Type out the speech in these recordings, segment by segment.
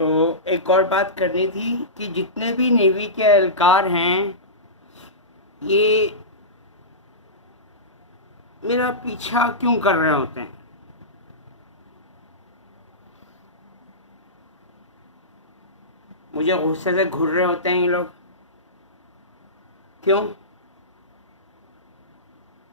तो एक और बात करनी थी कि जितने भी नेवी के एहलकार हैं ये मेरा पीछा क्यों कर रहे होते हैं। मुझे गुस्से से घूर रहे होते हैं ये लोग क्यों।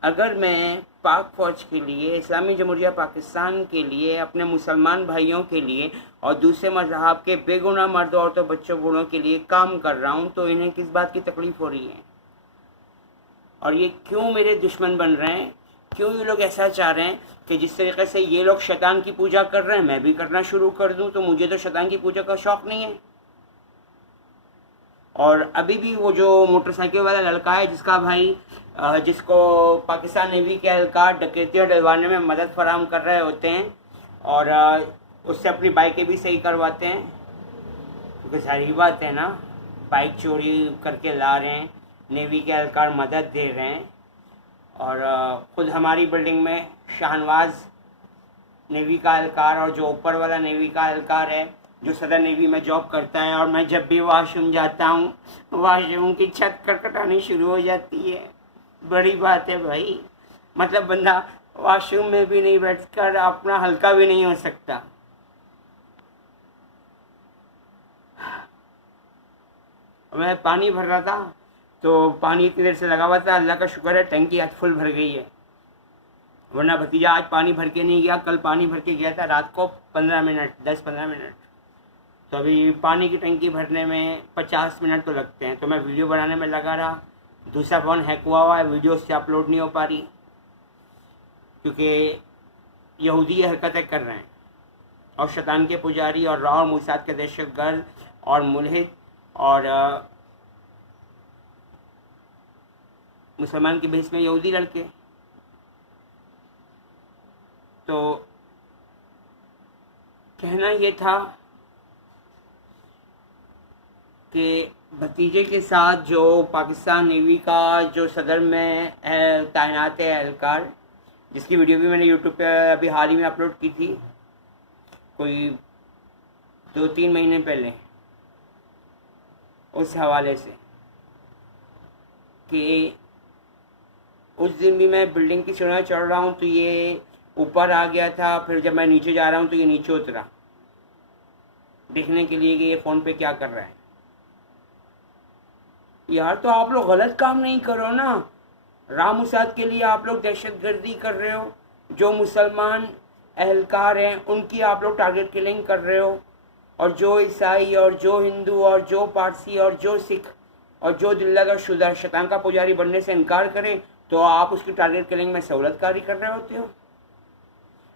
अगर मैं पाक फौज के लिए, इस्लामी जमहूरिया पाकिस्तान के लिए, अपने मुसलमान भाइयों के लिए और दूसरे मज़हब के बेगुनाह मर्दों औरतों बच्चों बूढ़ों के लिए काम कर रहा हूँ तो इन्हें किस बात की तकलीफ़ हो रही है और ये क्यों मेरे दुश्मन बन रहे हैं। क्यों ये लोग ऐसा चाह रहे हैं कि जिस तरीके से ये लोग शैतान की पूजा कर रहे हैं मैं भी करना शुरू कर दूँ। तो मुझे तो शैतान की पूजा का शौक़ नहीं है। और अभी भी वो जो मोटरसाइकिल वाला लड़का है जिसका भाई जिसको पाकिस्तान नेवी के एहलकार डकैतियाँ डलवाने में मदद फराहम कर रहे होते हैं और उससे अपनी बाइकें भी सही करवाते हैं, क्योंकि सारी बात है ना, बाइक चोरी करके ला रहे हैं, नेवी के एहलकार मदद दे रहे हैं। और ख़ुद हमारी बिल्डिंग में शाहनवाज नेवी का एहलकार और जो ऊपर वाला नेवी का एहलकार है जो सदर नेवी में जॉब करता है, और मैं जब भी वॉशरूम जाता हूँ वॉशरूम की छत खटखटानी शुरू हो जाती है। बड़ी बात है भाई, मतलब बंदा वॉशरूम में भी नहीं बैठकर अपना हल्का भी नहीं हो सकता। मैं पानी भर रहा था तो पानी इतनी देर से लगा हुआ था, अल्लाह का शुक्र है टंकी आज फुल भर गई है, वरना भतीजा आज पानी भर के नहीं गया। कल पानी भर के गया था रात को 15 मिनट 10-15 मिनट। तो अभी पानी की टंकी भरने में 50 मिनट तो लगते हैं। तो मैं वीडियो बनाने में लगा रहा, दूसरा फ़ोन हैक हुआ है, वीडियो से अपलोड नहीं हो पा रही क्योंकि यहूदी ये हरकतें कर रहे हैं और शैतान के पुजारी और राह और मूसाद के दहशतगर्द और मुल्हिद और मुसलमान के भेष में यहूदी लड़के। तो कहना ये था कि भतीजे के साथ जो पाकिस्तान नेवी का जो सदर में तैनात है एहलकार, जिसकी वीडियो भी मैंने यूट्यूब पे अभी हाल ही में अपलोड की थी कोई 2-3 महीने पहले, उस हवाले से कि उस दिन भी मैं बिल्डिंग की सीढ़ियाँ चढ़ रहा हूँ तो ये ऊपर आ गया था, फिर जब मैं नीचे जा रहा हूँ तो ये नीचे उतरा देखने के लिए कि ये फ़ोन पे क्या कर रहा है। यार तो आप लोग गलत काम नहीं करो ना, राम मुसाद के लिए आप लोग दहशतगर्दी कर रहे हो, जो मुसलमान एहलकार हैं उनकी आप लोग टारगेट किलिंग कर रहे हो, और जो ईसाई और जो हिंदू और जो पारसी और जो सिख और जो दिल लगा शुदा शैतान का पुजारी बनने से इनकार करें तो आप उसकी टारगेट किलिंग में सहूलतकारी कर रहे होते हो।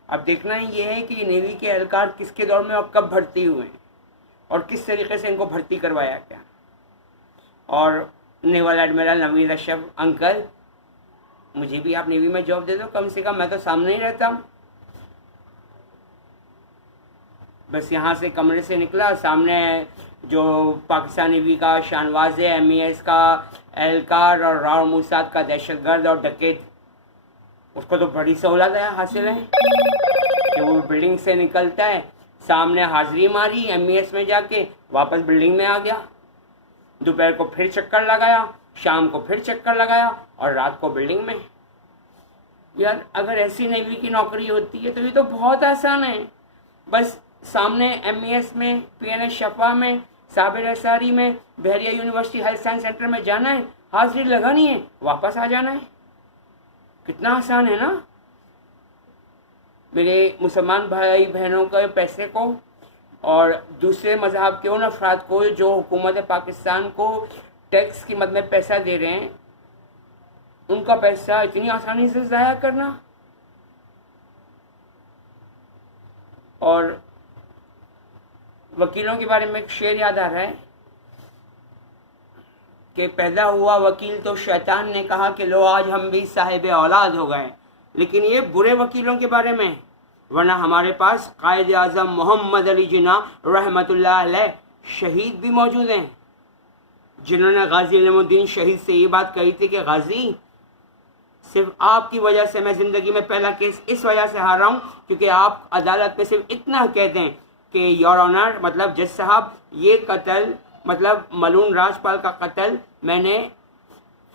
अब देखना ये है कि नेवी के एहलकार किसके दौर में और कब भर्ती हुए हैं और किस तरीके से इनको भर्ती करवाया गया। और naval admiral Naveed Ashraf uncle, मुझे भी आप नेवी में जॉब दे दो कम से कम, मैं तो सामने ही रहता हूँ। बस यहाँ से कमरे से निकला, सामने जो पाकिस्तान नेवी का शाहनवाज है, MES का एहलकार और राव मूसाद का दहशतगर्द और डकैत, उसको तो बड़ी सहूलत है हासिल है कि वो बिल्डिंग से निकलता है, सामने हाजिरी मारी MES में जाके वापस बिल्डिंग में आ गया, दोपहर को फिर चक्कर लगाया, शाम को फिर चक्कर लगाया और रात को बिल्डिंग में। यार अगर ऐसी नेवी की नौकरी होती है तो ये तो बहुत आसान है, बस सामने MES में, PNS शफा में, साबिर अंसारी में, बहरिया यूनिवर्सिटी हेल्थ साइंस सेंटर में जाना है, हाजिरी लगानी है, वापस आ जाना है। कितना आसान है ना। मेरे मुसलमान भाई बहनों के पैसे को और दूसरे मज़हब के उन अफराद को जो हुकूमत पाकिस्तान को टैक्स की मद में पैसा दे रहे हैं, उनका पैसा इतनी आसानी से ज़ाया करना। और वकीलों के बारे में एक शेर याद आ रहा है कि पैदा हुआ वकील तो शैतान ने कहा कि लो आज हम भी साहिब औलाद हो गए, लेकिन ये बुरे वकीलों के बारे में, वरना हमारे पास कायद आज़म मोहम्मद अली जिन्ना रहमतुल्लाह अलैह शहीद भी मौजूद हैं, जिन्होंने गाजी इल्मुद्दीन शहीद से ये बात कही थी कि गाजी सिर्फ आपकी वजह से मैं ज़िंदगी में पहला केस इस वजह से हार रहा हूँ क्योंकि आप अदालत में सिर्फ इतना कह दें कि योर ऑनर मतलब जज साहब, ये कत्ल मतलब मलून राजपाल का कत्ल मैंने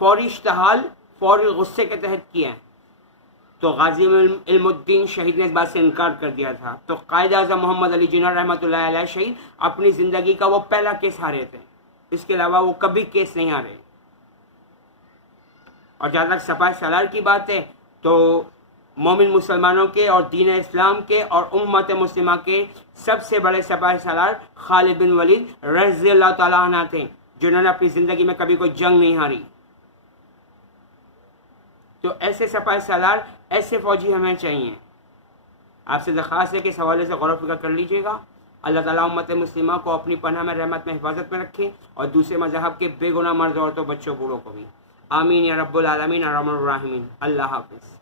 फौरी इश्तहाल फौरी गुस्से के तहत किया है। तो गाजी इल्मुद्दीन शहीद ने इस बात से इनकार कर दिया था। तो कायद आज़म मोहम्मद अली जिन्ना रहमतुल्लाह अलैह शहीद अपनी ज़िंदगी का वो पहला केस हारे थे, इसके अलावा वो कभी केस नहीं हारे। और जहाँ तक सपाह सालार की बात है तो मोमिन मुसलमानों के और दीन इस्लाम के और उम्मत मुस्लिमा के सबसे बड़े सपाह सालार खालिद बिन वलीद रज़ी अल्लाह ताला अन्हु थे, जिन्होंने अपनी ज़िंदगी में कभी कोई जंग नहीं हारी। तो ऐसे सपाह सालार, ऐसे फौजी हमें चाहिए। आपसे दरख्वास्त है कि इस हवाले से गौर फिक्र कर लीजिएगा। अल्लाह ताला उम्मत मुस्लिमा को अपनी पनाह में, रहमत में, हिफाजत में रखे और दूसरे मज़हब के बेगुनाह मर्द औरतों, बच्चों, बूढ़ों को भी। आमीन या रब्बुल आलमीन अर्रहमानिर रहीमीन। अल्लाह हाफ़िज़।